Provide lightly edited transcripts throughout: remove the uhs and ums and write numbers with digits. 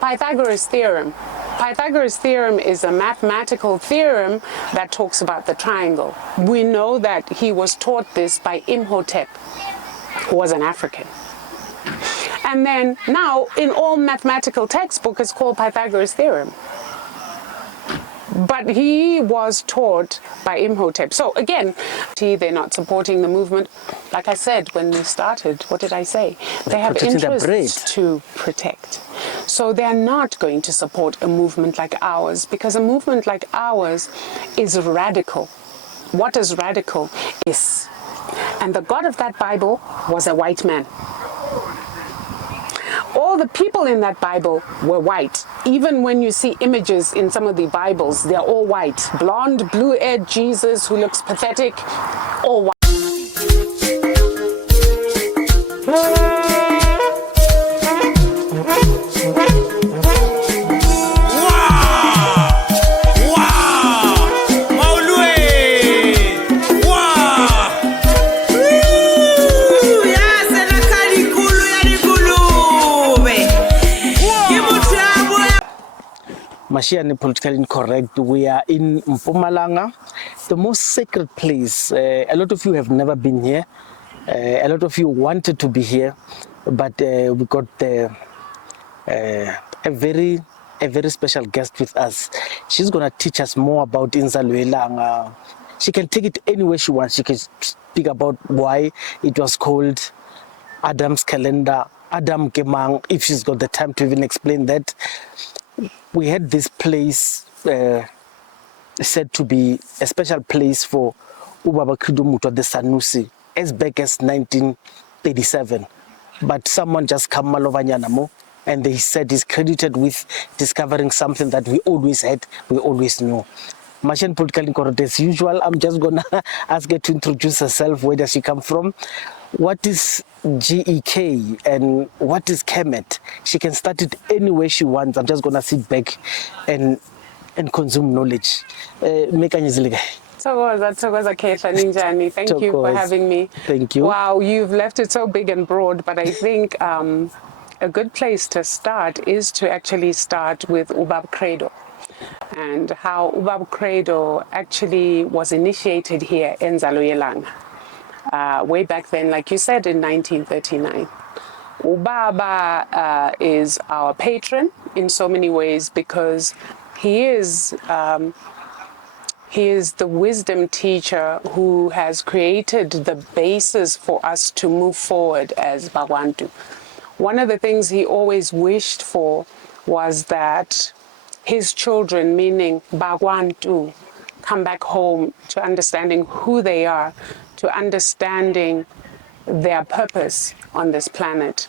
Pythagoras theorem. Pythagoras theorem is a mathematical theorem that talks about the triangle. We know that he was taught this by Imoteep, who was an African. And then now in all mathematical textbooks it's called Pythagoras theorem. But he was taught by Imoteep. So again, they're not supporting the movement. Like I said when we started, what did I say? They have interests to protect. So they're not going to support a movement like ours, because a movement like ours is radical. What is radical is, and the God of that Bible was a white man. All the people in that Bible were white. Even when you see images in some of the Bibles, they're all white. Blonde, blue-haired Jesus who looks pathetic, all white. Mashiane politically incorrect. We are in Mpumalanga, the most sacred place. A lot of you have never been here. A lot of you wanted to be here, but we got a very special guest with us. She's gonna teach us more about Inzalo Langa. She can take it anywhere she wants. She can speak about why it was called Adam's calendar, Adam Kemang, if she's got the time to even explain that. We had this place said to be a special place for Ubaba Kidumuto the Sanusi as back as 1937. But someone just came Malovanyanamo and they said he's credited with discovering something that we always had, we always knew. Mashiane politically incorrect as usual. I'm just gonna ask her to introduce herself. Where does she come from? What is GEK and what is Kemet? She can start it any way she wants. I'm just gonna sit back and consume knowledge. Nkanyezi. Thank you for having me. Thank you. Wow, you've left it so big and broad, but I think a good place to start is to actually start with Ubab Credo, and how Ubab Credo actually was initiated here in Inzalo Langa. Way back then, like you said, in 1939. Ubaba is our patron in so many ways because he is the wisdom teacher who has created the basis for us to move forward as Bagwantu. One of the things he always wished for was that his children, meaning Bagwantu, come back home to understanding who they are, to understanding their purpose on this planet,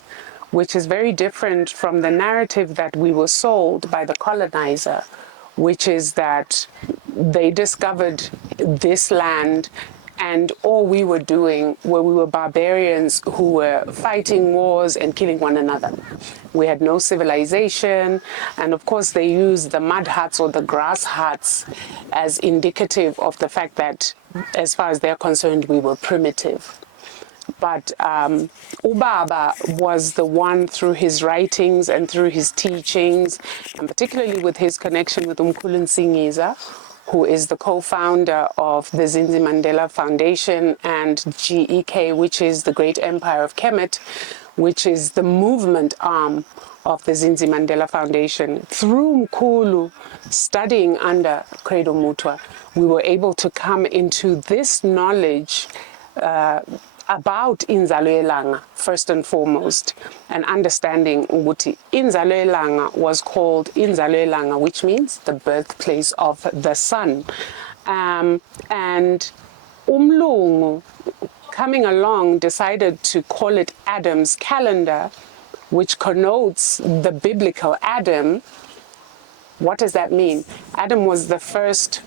which is very different from the narrative that we were sold by the colonizer, which is that they discovered this land and all we were doing we were barbarians who were fighting wars and killing one another. We had no civilization, and of course they used the mud huts or the grass huts as indicative of the fact that as far as they're concerned we were primitive. But Ubaba was the one, through his writings and through his teachings, and particularly with his connection with Umkhulu Nsingiza, who is the co-founder of the Zinzi Mandela Foundation, and GEK, which is the Great Empire of Kemet, which is the movement arm of the Zinzi Mandela Foundation. Through Mkhulu studying under Credo Mutwa, we were able to come into this knowledge about Inzalo Langa, first and foremost, and understanding Uguti. Inzalo Langa was called Inzalo Langa, which means the birthplace of the sun. And Umlungu, coming along, decided to call it Adam's calendar, which connotes the biblical Adam. What does that mean? Adam was the first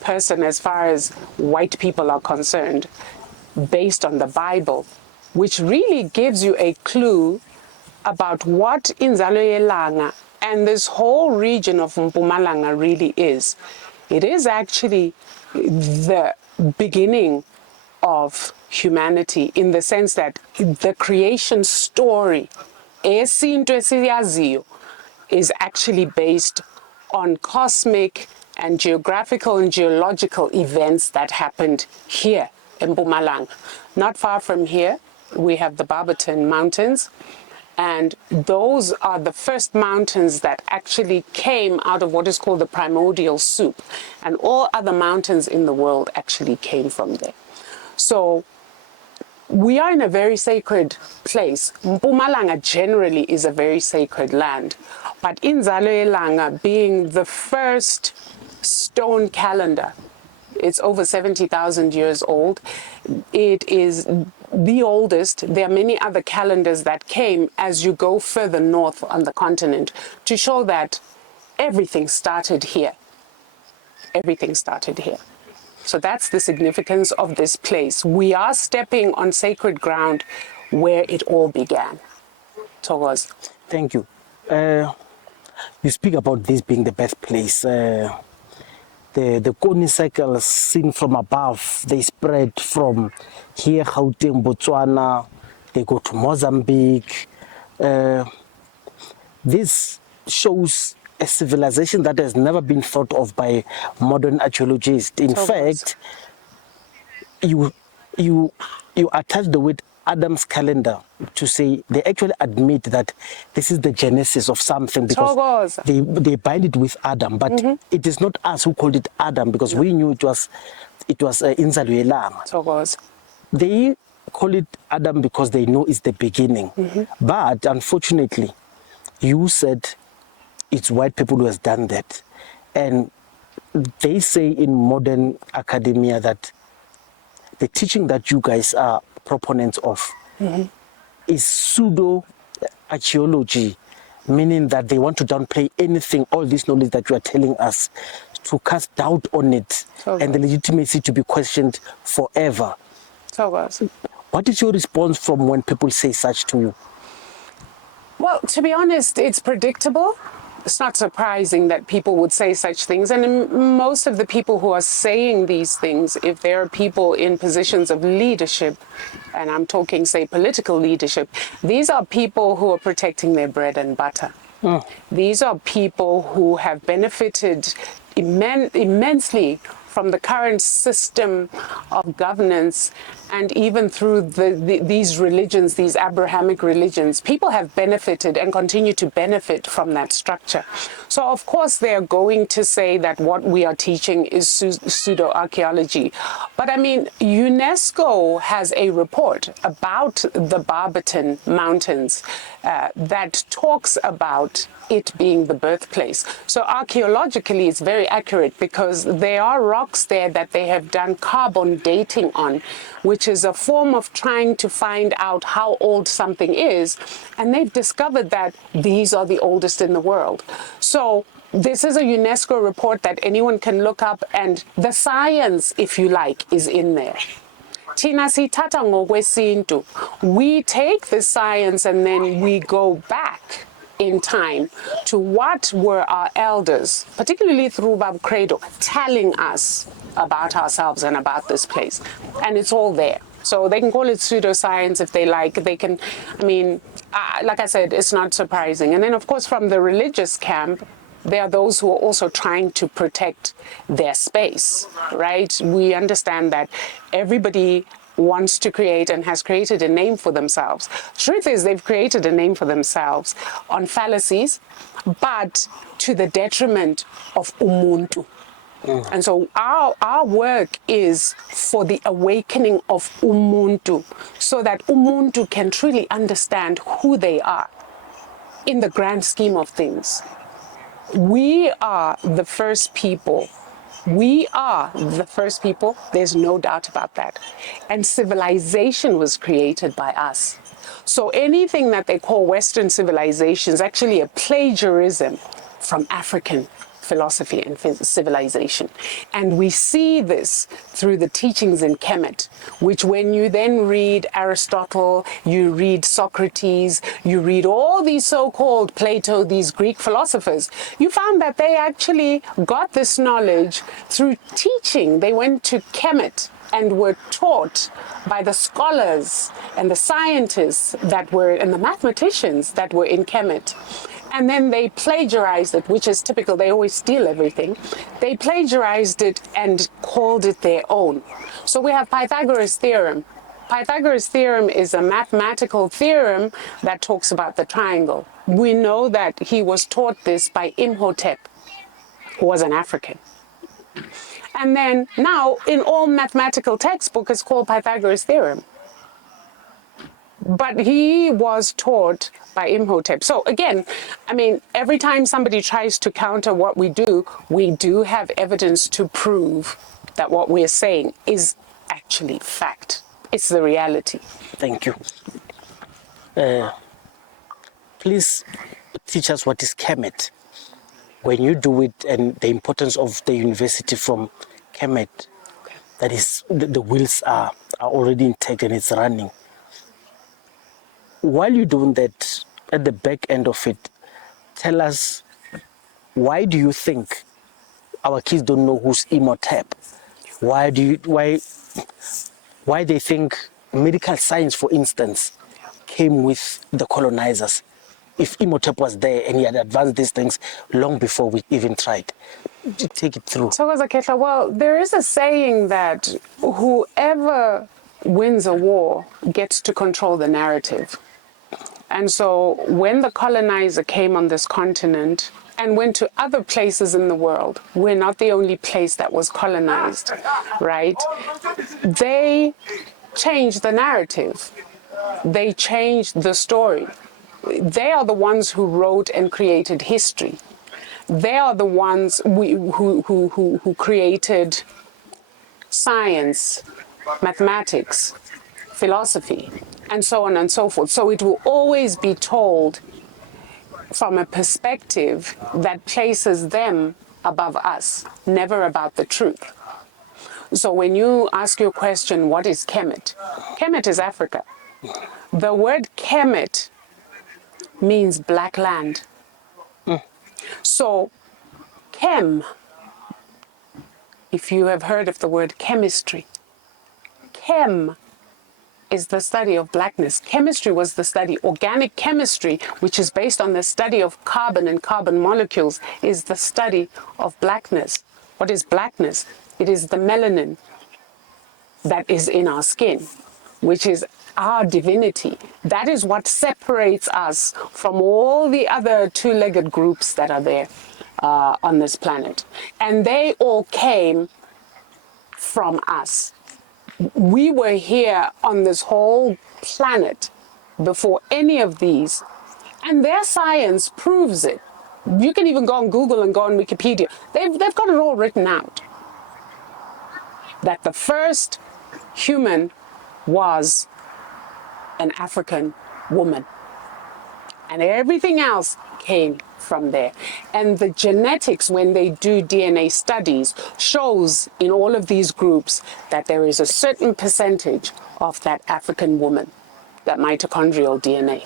person as far as white people are concerned, based on the Bible, which really gives you a clue about what Inzalo Langa and this whole region of Mpumalanga really is. It is actually the beginning of humanity, in the sense that the creation story, esinto esiyaziyo, is actually based on cosmic and geographical and geological events that happened here in Mpumalanga. Not far from here, we have the Barberton Mountains, and those are the first mountains that actually came out of what is called the primordial soup, and all other mountains in the world actually came from there. So we are in a very sacred place. Mpumalanga generally is a very sacred land, but Inzalo Langa being the first stone calendar, it's over 70,000 years old. It is the oldest. There are many other calendars that came as you go further north on the continent to show that everything started here. Everything started here. So that's the significance of this place. We are stepping on sacred ground where it all began. Thokoza. Thank you. You speak about this being the birthplace. The cone cycles seen from above, they spread from here, Gauteng, Botswana, they go to Mozambique. This shows a civilization that has never been thought of by modern archaeologists. In fact, you attach the word Adam's calendar to say they actually admit that this is the genesis of something, because they bind it with Adam, but it is not us who called it Adam, because we knew it was Inzalo Langa. They call it Adam because they know it's the beginning. But unfortunately, you said it's white people who has done that, and they say in modern academia that the teaching that you guys are proponents of is pseudo-archaeology, meaning that they want to downplay anything, all this knowledge that you are telling us, to cast doubt on it, and the legitimacy to be questioned forever. What is your response from when people say such to you? Well, to be honest, it's predictable. It's not surprising that people would say such things. And most of the people who are saying these things, if there are people in positions of leadership, and I'm talking, say, political leadership, these are people who are protecting their bread and butter. These are people who have benefited immensely from the current system of governance, and even through these religions, these Abrahamic religions, people have benefited and continue to benefit from that structure. So of course they are going to say that what we are teaching is pseudo-archaeology. But I mean, UNESCO has a report about the Barberton Mountains that talks about it being the birthplace. So archaeologically it's very accurate, because there are rocks there that they have done carbon dating on, which is a form of trying to find out how old something is, and they've discovered that these are the oldest in the world. So this is a UNESCO report that anyone can look up, and the science, if you like, is in there. Tina sithatha ngokwesintu. We take the science and then we go back in time to what were our elders, particularly through Bab Credo, telling us about ourselves and about this place. And it's all there. So they can call it pseudoscience if they like. They can, I mean, like I said, it's not surprising. And then, of course, from the religious camp, there are those who are also trying to protect their space, right? We understand that everybody wants to create and has created a name for themselves. Truth is, they've created a name for themselves on fallacies, but to the detriment of umuntu. And so our work is for the awakening of umuntu, so that umuntu can truly understand who they are in the grand scheme of things. We are the first people. We are the first people. There's no doubt about that. And civilization was created by us. So anything that they call Western civilization is actually a plagiarism from African philosophy and civilization. And we see this through the teachings in Kemet, which when you then read Aristotle, you read Socrates, you read all these so-called Plato, these Greek philosophers, you found that they actually got this knowledge through teaching. They went to Kemet and were taught by the scholars and the scientists that were, and the mathematicians that were in Kemet. And then they plagiarized it, which is typical. They always steal everything. They plagiarized it and called it their own. So we have Pythagoras' theorem. Pythagoras' theorem is a mathematical theorem that talks about the triangle. We know that he was taught this by Imoteep, who was an African. And then now in all mathematical textbooks, it's called Pythagoras' theorem. But he was taught by Imhotep. So again, I mean, every time somebody tries to counter what we do have evidence to prove that what we're saying is actually fact. It's the reality. Thank you. Please teach us what is Kemet. When you do it, and the importance of the university from Kemet, that is, the wheels are already intact and it's running. While you're doing that, at the back end of it, tell us, why do you think our kids don't know who's Imoteep? Why they think medical science, for instance, came with the colonizers? If Imoteep was there and he had advanced these things long before we even tried. Take it through. So, Ketla, well, there is a saying that whoever wins a war gets to control the narrative. And so when the colonizer came on this continent and went to other places in the world, we're not the only place that was colonized, right? They changed the narrative. They changed the story. They are the ones who wrote and created history. They are the ones who created science, mathematics, philosophy, and so on and so forth. So it will always be told from a perspective that places them above us, never about the truth. So when you ask your question, what is Kemet? Kemet is Africa. The word Kemet means black land. So chem, if you have heard of the word chemistry, chem is the study of blackness. Chemistry was the study, organic chemistry, which is based on the study of carbon and carbon molecules, is the study of blackness. What is blackness? It is the melanin that is in our skin, which is our divinity. That is what separates us from all the other two-legged groups that are there on this planet. And they all came from us. We were here on this whole planet before any of these, and their science proves it. You can even go on Google and go on Wikipedia. They've got it all written out. That the first human was an African woman. And everything else came from there. And the genetics, when they do DNA studies, shows in all of these groups that there is a certain percentage of that African woman, that mitochondrial DNA.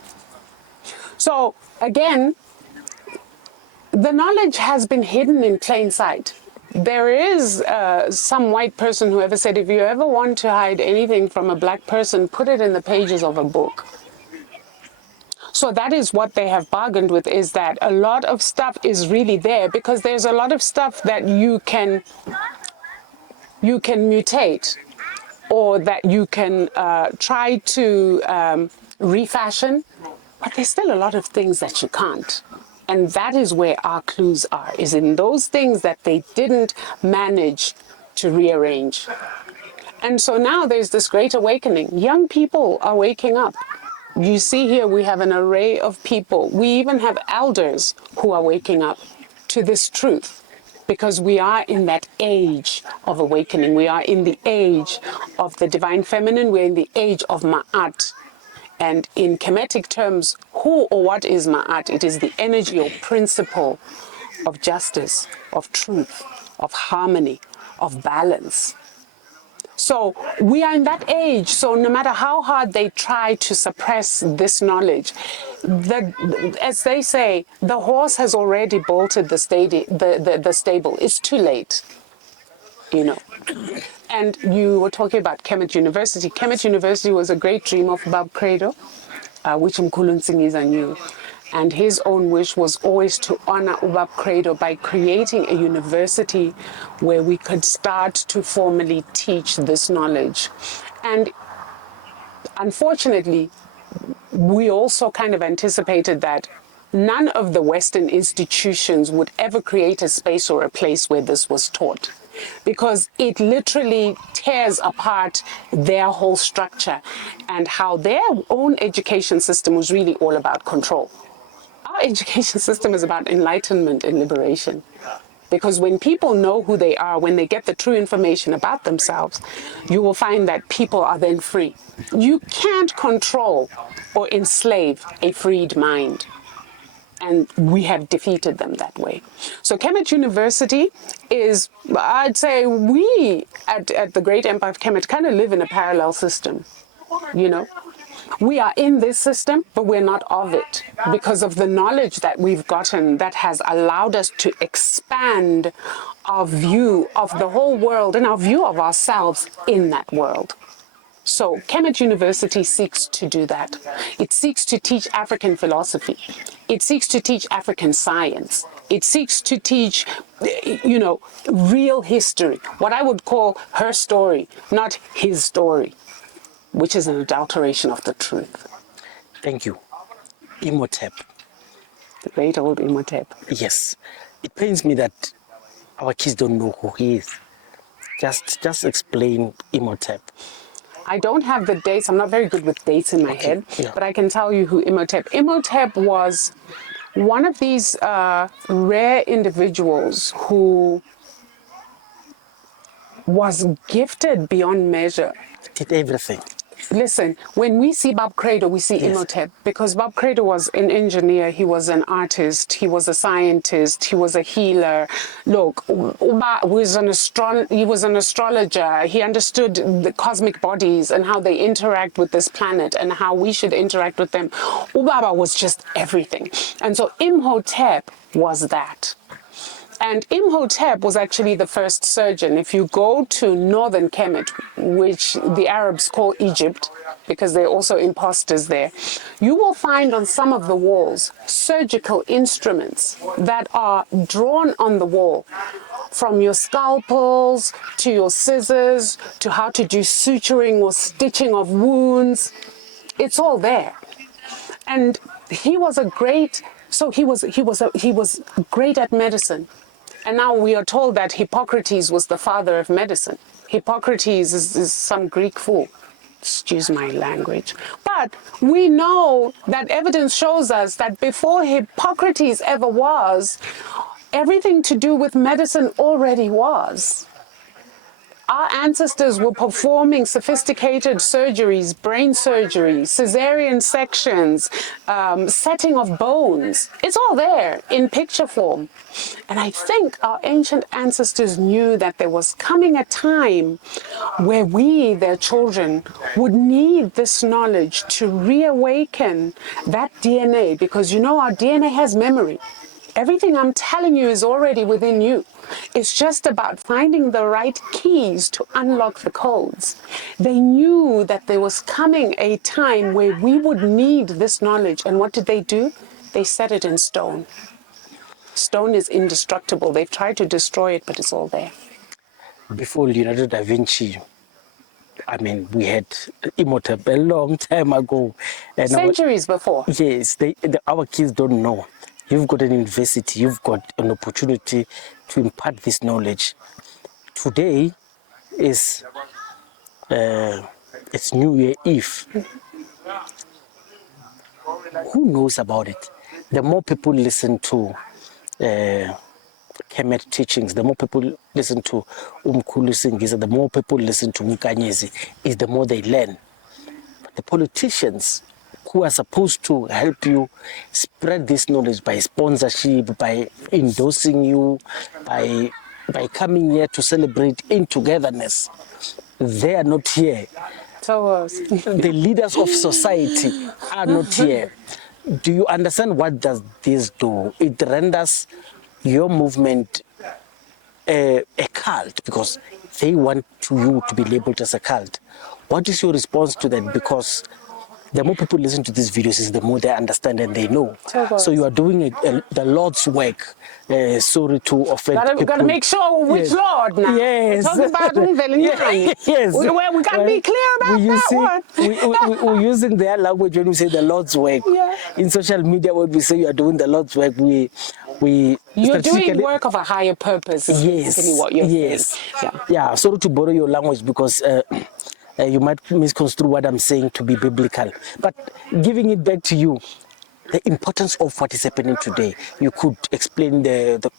So again, the knowledge has been hidden in plain sight. There is some white person who ever said, if you ever want to hide anything from a black person, put it in the pages of a book. So that is what they have bargained with, is that a lot of stuff is really there, because there's a lot of stuff that you can mutate, or that you can try to refashion, but there's still a lot of things that you can't. And that is where our clues are, is in those things that they didn't manage to rearrange. And so now there's this great awakening. Young people are waking up. You see here we have an array of people. We even have elders who are waking up to this truth, because we are in that age of awakening. We are in the age of the divine feminine. We're in the age of Ma'at. And in Kemetic terms, who or what is Ma'at? It is the energy or principle of justice, of truth, of harmony, of balance. So we are in that age. So no matter how hard they try to suppress this knowledge, as they say, the horse has already bolted the stable. It's too late, you know. And you were talking about Kemet University. Kemet University was a great dream of Bab Credo, which Mkhulu Nsingiza knew. And his own wish was always to honor Ubab Credo by creating a university where we could start to formally teach this knowledge. And unfortunately, we also kind of anticipated that none of the Western institutions would ever create a space or a place where this was taught, because it literally tears apart their whole structure and how their own education system was really all about control. Our education system is about enlightenment and liberation. Because when people know who they are, when they get the true information about themselves, you will find that people are then free. You can't control or enslave a freed mind. And we have defeated them that way. So Kemet University is, I'd say, we at the Great Empire of Kemet kind of live in a parallel system, you know. We are in this system, but we're not of it because of the knowledge that we've gotten that has allowed us to expand our view of the whole world and our view of ourselves in that world. So Kemet University seeks to do that. It seeks to teach African philosophy. It seeks to teach African science. It seeks to teach, you know, real history, what I would call her story, not his story, which is an adulteration of the truth. Thank you. Imoteep. The great old Imoteep. Yes. It pains me that our kids don't know who he is. Just explain Imoteep. I don't have the dates. I'm not very good with dates in my head, yeah. but I can tell you who Imoteep. Imoteep was one of these rare individuals who was gifted beyond measure. Did everything. Listen, when we see Bob Credo, we see Yes. Imoteep, because Bob Credo was an engineer, he was an artist, he was a scientist, he was a healer. Look, Uba was he was an astrologer. He understood the cosmic bodies and how they interact with this planet and how we should interact with them. Ubaba was just everything. And so Imhotep was that. And Imhotep was actually the first surgeon. If you go to northern Kemet, which the Arabs call Egypt, because they're also imposters there, you will find on some of the walls surgical instruments that are drawn on the wall, from your scalpels to your scissors to how to do suturing or stitching of wounds. It's all there. And he was he was great at medicine. And now we are told that Hippocrates was the father of medicine. Hippocrates is some Greek fool. Excuse my language. But we know that evidence shows us that before Hippocrates ever was, everything to do with medicine already was. Our ancestors were performing sophisticated surgeries, brain surgery, cesarean sections, setting of bones. It's all there in picture form. And I think our ancient ancestors knew that there was coming a time where we, their children, would need this knowledge to reawaken that DNA, because you know our DNA has memory. Everything I'm telling you is already within you. It's just about finding the right keys to unlock the codes. They knew that there was coming a time where we would need this knowledge. And what did they do? They set it in stone. Stone is indestructible. They've tried to destroy it, but it's all there. Before Leonardo da Vinci, I mean, we had Imoteep a long time ago. And Centuries before. Yes, our kids don't know. You've got an university, you've got an opportunity to impart this knowledge. Today is it's New Year Eve. Who knows about it? The more people listen to Kemet teachings, the more people listen to Umkhulu Singiza, the more people listen to Nkanyezi, is the more they learn. But the politicians who are supposed to help you spread this knowledge by sponsorship, by endorsing you, by coming here to celebrate in togetherness, they are not here. So The leaders of society are not here. Do you understand what does this do? It renders your movement a cult, because they want you to be labeled as a cult. What is your response to that? Because the more people listen to these videos, is the more they understand and they know. So you are doing the Lord's work. Sorry to offend people. Gotta make sure which Lord now. Yes. We're talking about Yes. We gotta be clear about that one. We're using their language when we say the Lord's work. Yeah. In social media, when we say you are doing the Lord's work, You're doing work of a higher purpose is basically what you're saying. Yeah. Sorry to borrow your language because you might misconstrue what I'm saying to be biblical. But giving it back to you, the importance of what is happening today, you could explain the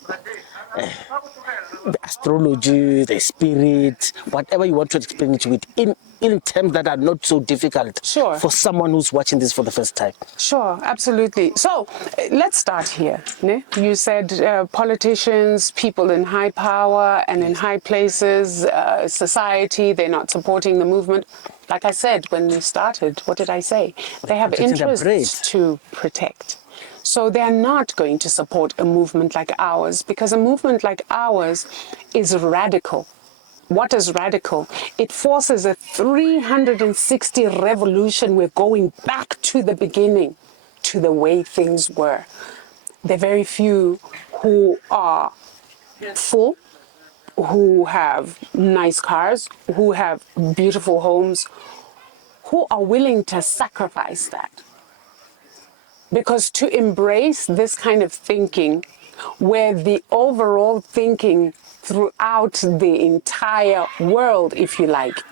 astrology, the spirit, whatever you want to explain it with in terms that are not so difficult for someone who's watching this for the first time. Sure, absolutely. So let's start here. Ne? You said politicians, people in high power and in high places, society, they're not supporting the movement. Like I said, when we started, what did I say? They have interests to protect. So they're not going to support a movement like ours because a movement like ours is radical. What is radical? It forces a 360 revolution. We're going back to the beginning, to the way things were. There are very few who are full, who have nice cars, who have beautiful homes, who are willing to sacrifice that. Because to embrace this kind of thinking, where the overall thinking throughout the entire world, if you like,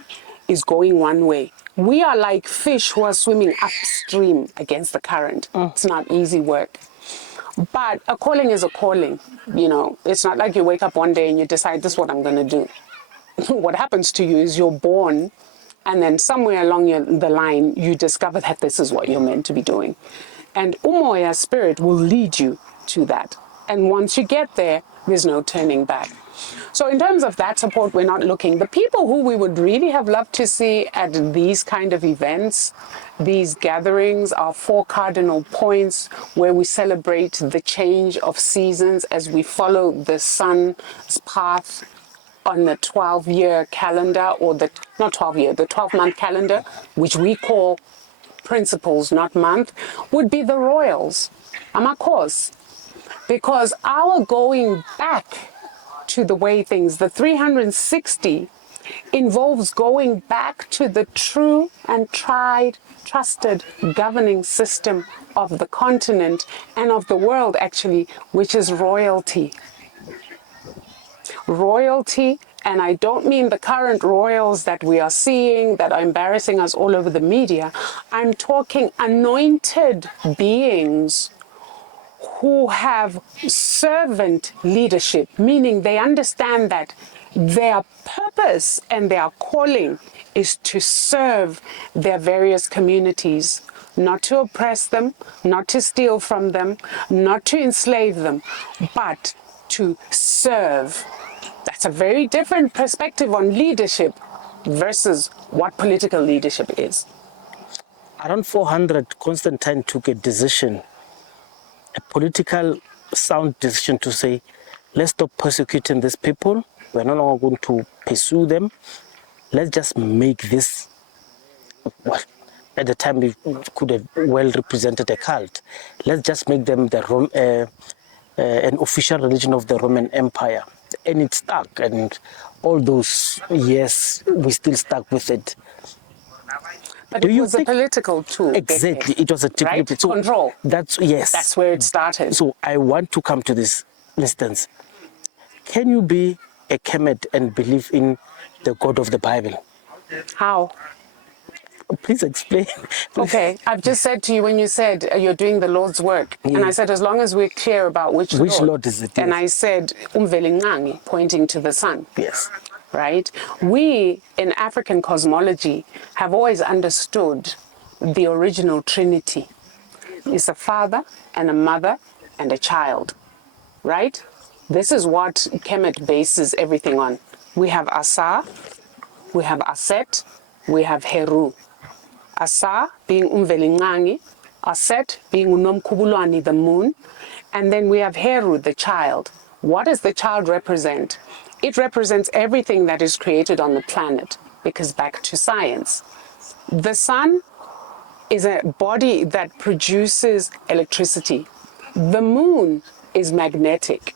is going one way. We are like fish who are swimming upstream against the current. It's not easy work. But a calling is a calling. You know, it's not like you wake up one day and you decide, this is what I'm going to do. What happens to you is you're born, and then somewhere along the line, you discover that this is what you're meant to be doing. And Umoya spirit will lead you to that. And once you get there, there's no turning back. So in terms of that support, we're not looking. The people who we would really have loved to see at these kind of events, these gatherings, are 4 cardinal points where we celebrate the change of seasons as we follow the sun's path on the 12-year calendar, or the 12-month calendar, which we call principles, not month, would be the royals, Amakos. Because our going back to the way things, the 360, involves going back to the true and tried, trusted governing system of the continent and of the world, actually, which is royalty. Royalty, and I don't mean the current royals that we are seeing that are embarrassing us all over the media. I'm talking anointed beings who have servant leadership, meaning they understand that their purpose and their calling is to serve their various communities, not to oppress them, not to steal from them, not to enslave them, but to serve. That's a very different perspective on leadership versus what political leadership is. Around 400, Constantine took a decision, a political sound decision, to say, let's stop persecuting these people. We're no longer going to pursue them. Let's just make this, well, at the time we could have well represented a cult. Let's just make them an official religion of the Roman Empire. And it stuck, and all those years we still stuck with it. But it was a political tool. Exactly, it was a technical tool. Control. That's where it started. So I want to come to this instance. Can you be a Kemet and believe in the God of the Bible? How? Please explain. Okay, I've just said to you when you said you're doing the Lord's work, and I said as long as we're clear about which Lord is it? And I said Umvelingangi, pointing to the sun. Yes. Right? We in African cosmology have always understood the original Trinity. It's a father and a mother and a child. Right? This is what Kemet bases everything on. We have Asa, we have Aset, we have Heru. Asa being Umvelingangi, Aset being Unomkubulwani, the moon, and then we have Heru, the child. What does the child represent? It represents everything that is created on the planet, because back to science. The sun is a body that produces electricity. The moon is magnetic.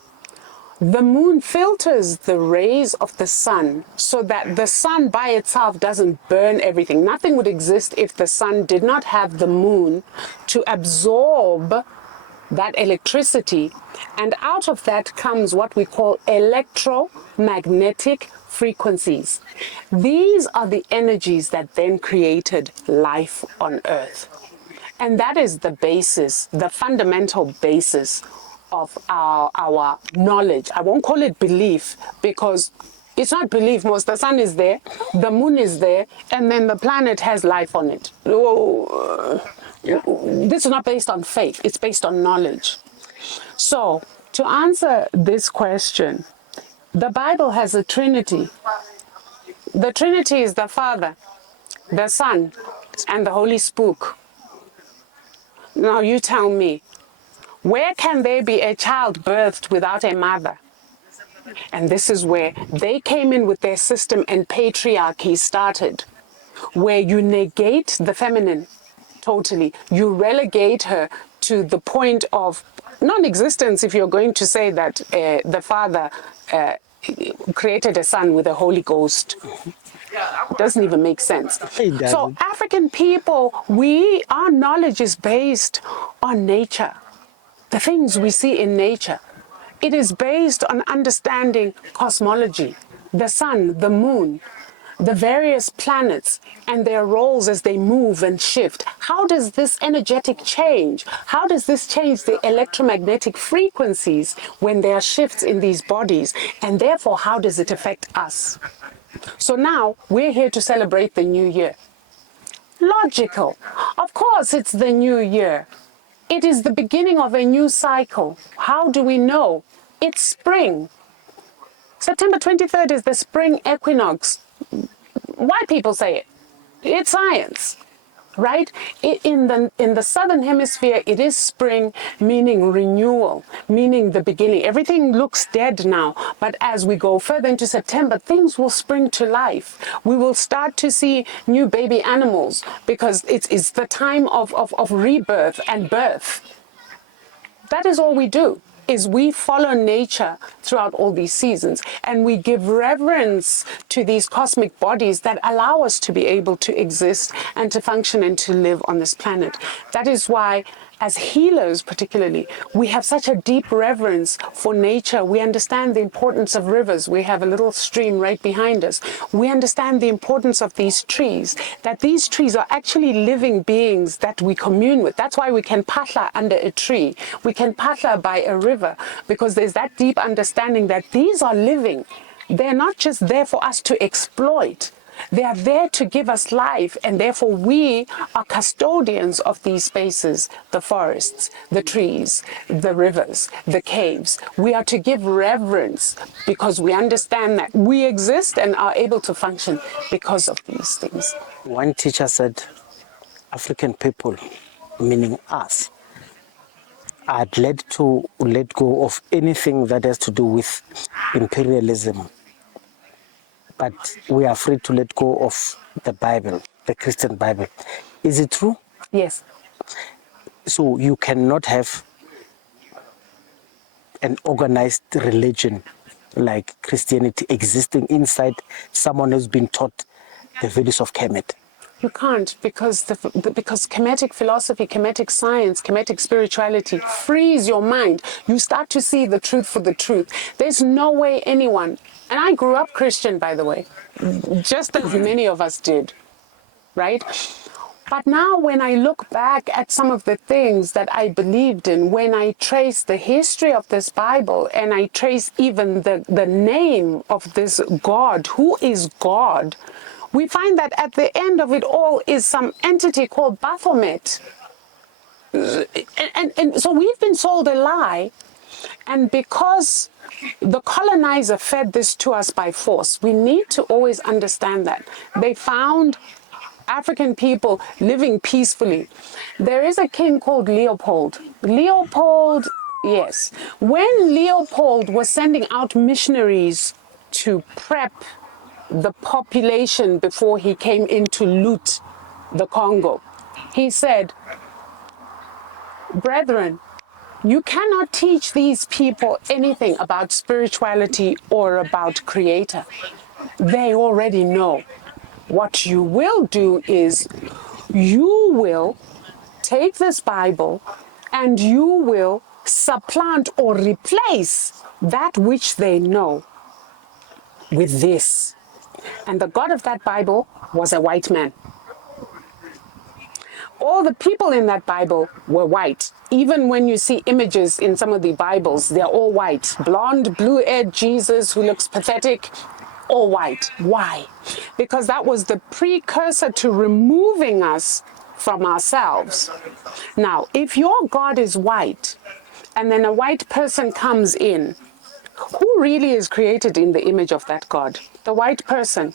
The moon filters the rays of the sun so that the sun by itself doesn't burn everything. Nothing would exist if the sun did not have the moon to absorb that electricity. And out of that comes what we call electromagnetic frequencies. These are the energies that then created life on Earth. And that is the basis, the fundamental basis of our knowledge. I won't call it belief because it's not belief. Most the sun is there, the moon is there, and then the planet has life on it. This is not based on faith, it's based on knowledge. So, to answer this question, the Bible has a Trinity. The Trinity is the Father, the Son, and the Holy Spook. Now you tell me, where can there be a child birthed without a mother? And this is where they came in with their system and patriarchy started, where you negate the feminine totally. You relegate her to the point of non-existence if you're going to say that the Father created a son with a Holy Ghost. It doesn't even make sense. So African people, our knowledge is based on nature, the things we see in nature. It is based on understanding cosmology, the sun, the moon, the various planets and their roles as they move and shift. How does this energetic change? How does this change the electromagnetic frequencies when there are shifts in these bodies? And therefore, how does it affect us? So now we're here to celebrate the new year. Logical. Of course, it's the new year. It is the beginning of a new cycle. How do we know? It's spring. September 23rd is the spring equinox. Why people say it? It's science, right? In the southern hemisphere, it is spring, meaning renewal, meaning the beginning. Everything looks dead now, but as we go further into September, things will spring to life. We will start to see new baby animals because it's the time of rebirth and birth. That is all we do, is we follow nature throughout all these seasons, and we give reverence to these cosmic bodies that allow us to be able to exist and to function and to live on this planet. That is why, as healers particularly, we have such a deep reverence for nature. We understand the importance of rivers. We have a little stream right behind us. We understand the importance of these trees, that these trees are actually living beings that we commune with. That's why we can phahla under a tree. We can phahla by a river, because there's that deep understanding that these are living. They're not just there for us to exploit. They are there to give us life, and therefore we are custodians of these spaces, the forests, the trees, the rivers, the caves. We are to give reverence because we understand that we exist and are able to function because of these things. One teacher said, African people, meaning us, are led to let go of anything that has to do with imperialism. But we are free to let go of the Bible, the Christian Bible. Is it true? Yes. So you cannot have an organized religion like Christianity existing inside someone who's been taught the values of Kemet. You can't, because because Kemetic philosophy, Kemetic science, Kemetic spirituality frees your mind. You start to see the truth for the truth. There's no way anyone, and I grew up Christian, by the way, just as many of us did, right? But now when I look back at some of the things that I believed in, when I trace the history of this Bible, and I trace even the name of this God, who is God, we find that at the end of it all is some entity called Baphomet. And so we've been sold a lie, and because the colonizer fed this to us by force, we need to always understand that. They found African people living peacefully. There is a king called Leopold. Leopold, yes. When Leopold was sending out missionaries to prep the population before he came in to loot the Congo, He said, brethren, you cannot teach these people anything about spirituality or about Creator. They already know. What you will do is you will take this Bible and you will supplant or replace that which they know with this. And the God of that Bible was a white man. All the people in that Bible were white. Even when you see images in some of the Bibles, they're all white. Blonde, blue-haired Jesus who looks pathetic, all white. Why? Because that was the precursor to removing us from ourselves. Now, if your God is white, and then a white person comes in, who really is created in the image of that God? The white person.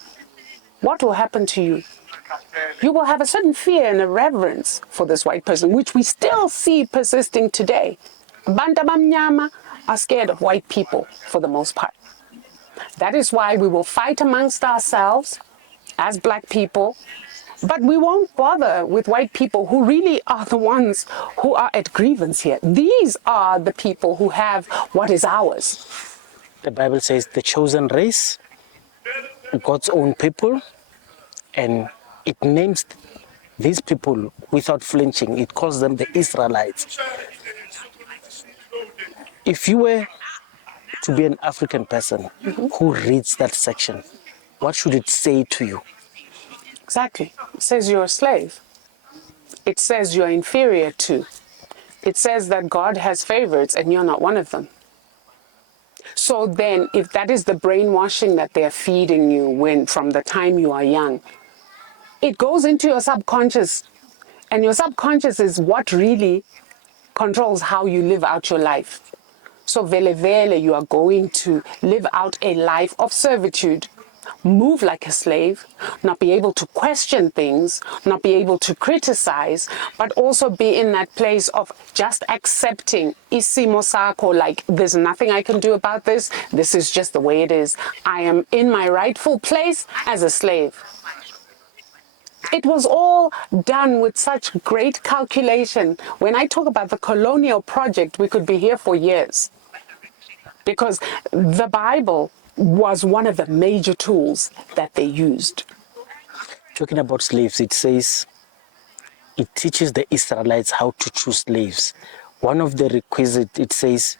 What will happen to you? You will have a certain fear and a reverence for this white person, which we still see persisting today. Bantu abamnyama are scared of white people for the most part. That is why we will fight amongst ourselves as black people, but we won't bother with white people who really are the ones who are at grievance here. These are the people who have what is ours. The Bible says the chosen race, God's own people, and it names these people without flinching. It calls them the Israelites. If you were to be an African person who reads that section, what should it say to you? Exactly. It says you're a slave. It says you're inferior to. It says that God has favorites and you're not one of them. So then, if that is the brainwashing that they're feeding you from the time you are young, it goes into your subconscious. And your subconscious is what really controls how you live out your life. So vele vele, you are going to live out a life of servitude, move like a slave, not be able to question things, not be able to criticize, but also be in that place of just accepting isimo sakho, like there's nothing I can do about this. This is just the way it is. I am in my rightful place as a slave. It was all done with such great calculation. When I talk about the colonial project, we could be here for years. Because the Bible was one of the major tools that they used. Talking about slaves, it says it teaches the Israelites how to choose slaves. One of the requisites, it says,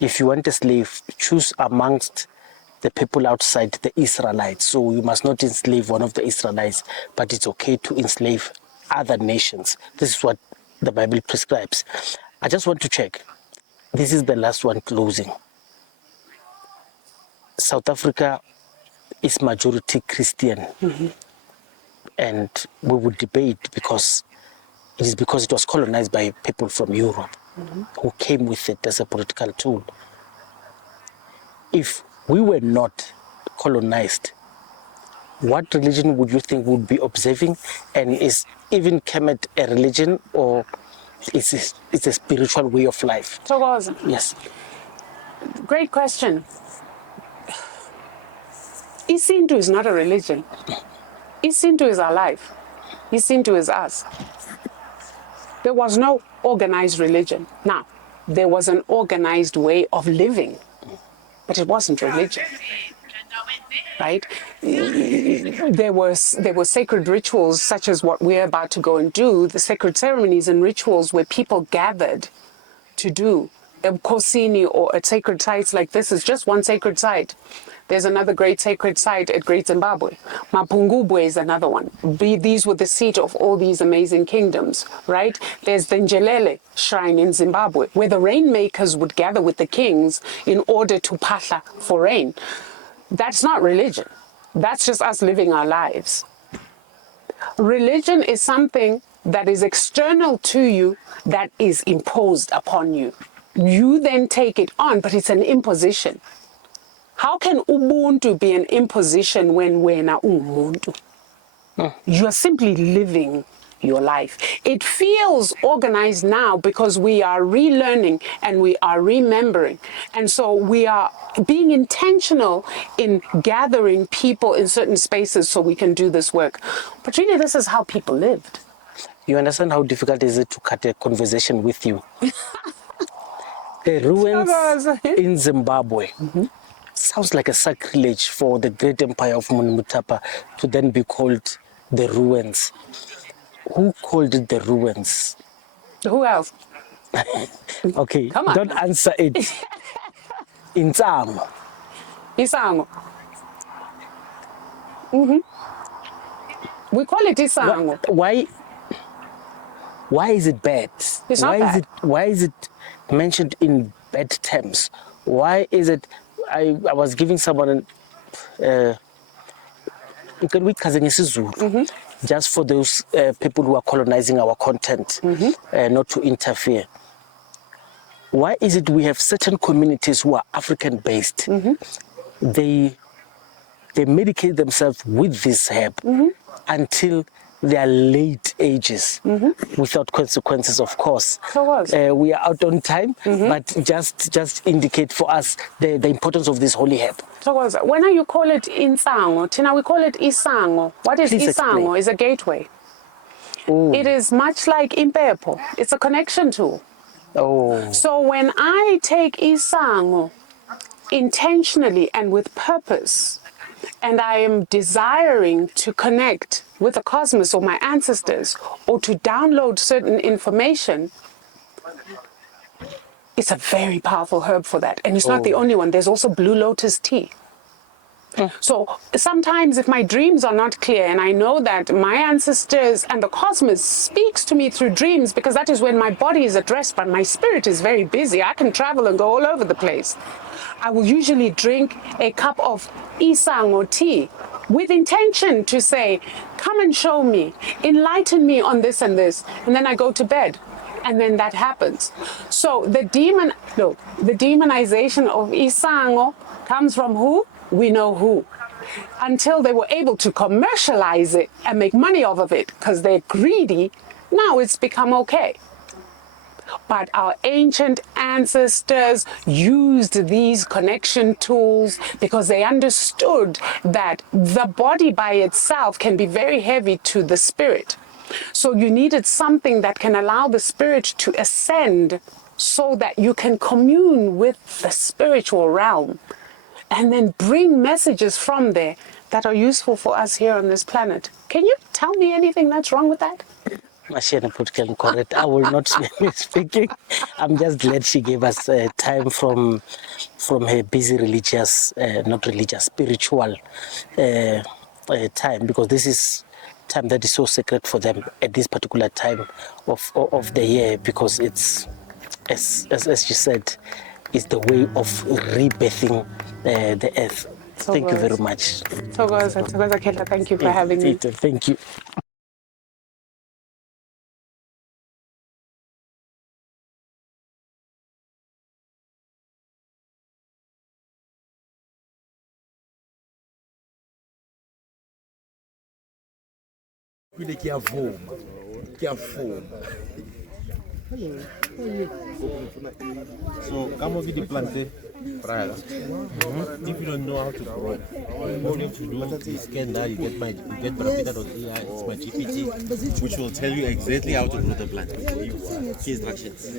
if you want a slave, choose amongst the people outside the Israelites. So you must not enslave one of the Israelites, but it's okay to enslave other nations. This is what the Bible prescribes. I just want to check. This is the last one closing. South Africa is majority Christian. And we would debate because it was colonized by people from Europe who came with it as a political tool. If we were not colonized, what religion would you think would be observing? And is even Kemet a religion, or it's a spiritual way of life? Thokoza. Yes. Great question. Isintu is not a religion. Isintu is our life. Isintu is us. There was no organized religion. Now, there was an organized way of living, but it wasn't religion. Right? There were sacred rituals such as what we're about to go and do, the sacred ceremonies and rituals where people gathered to do. Kosini or at sacred sites like this is just one sacred site. There's another great sacred site at Great Zimbabwe. Mapungubwe is another one. These were the seat of all these amazing kingdoms, right? There's the Njelele shrine in Zimbabwe, where the rainmakers would gather with the kings in order to phahla for rain. That's not religion. That's just us living our lives. Religion is something that is external to you, that is imposed upon you. You then take it on, but it's an imposition. How can Ubuntu be an imposition when wena umuntu? You are simply living your life. It feels organized now because we are relearning and we are remembering. And so we are being intentional in gathering people in certain spaces so we can do this work. But really, this is how people lived. You understand how difficult is it to cut a conversation with you? The ruins in Zimbabwe. Sounds like a sacrilege for the Great Empire of Imoteep to then be called the ruins. Who called it the ruins? Who else? Okay, Come on. don't answer it. Inzalo. Isango. We call it Isango. Why is it bad? It's not bad. Why is it mentioned in bad terms? Why is it? I was giving someone just for those people who are colonizing our content, not to interfere. Why is it we have certain communities who are African based? They medicate themselves with this herb until their late ages without consequences, of course. So what? We are out on time, but just indicate for us the importance of this holy herb. So what? When you call it Inzalo, Tina, we call it Isango. What is Please Isango? explain. Is a gateway. Oh. It is much like Impepo. It's a connection tool. Oh. So when I take Isango intentionally and with purpose, and I am desiring to connect with the cosmos or my ancestors or to download certain information, it's a very powerful herb for that. And it's not the only one. There's also blue lotus tea. So sometimes if my dreams are not clear and I know that my ancestors and the cosmos speaks to me through dreams, because that is when my body is at rest, but my spirit is very busy. I can travel and go all over the place. I will usually drink a cup of Isango tea with intention to say, come and show me, enlighten me on this and this. And then I go to bed. And then that happens. So the demonization of Isango comes from who? We know who. Until they were able to commercialize it and make money off of it because they're greedy, now it's become okay. But our ancient ancestors used these connection tools because they understood that the body by itself can be very heavy to the spirit. So you needed something that can allow the spirit to ascend so that you can commune with the spiritual realm and then bring messages from there that are useful for us here on this planet. Can you tell me anything that's wrong with that? Correct. I will not be speaking. I'm just glad she gave us time from her busy spiritual time, because this is time that is so sacred for them at this particular time of the year, because it's, as you said, is the way of rebirthing the earth. Thank you very much. Thank you for having me. Thank you. So, come over the plant prior. If you don't know how to grow, all you have to do is scan that. You get Brapita.ai, it's my GPT, which will tell you exactly how to grow the plant. Key instructions.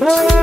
Yeah.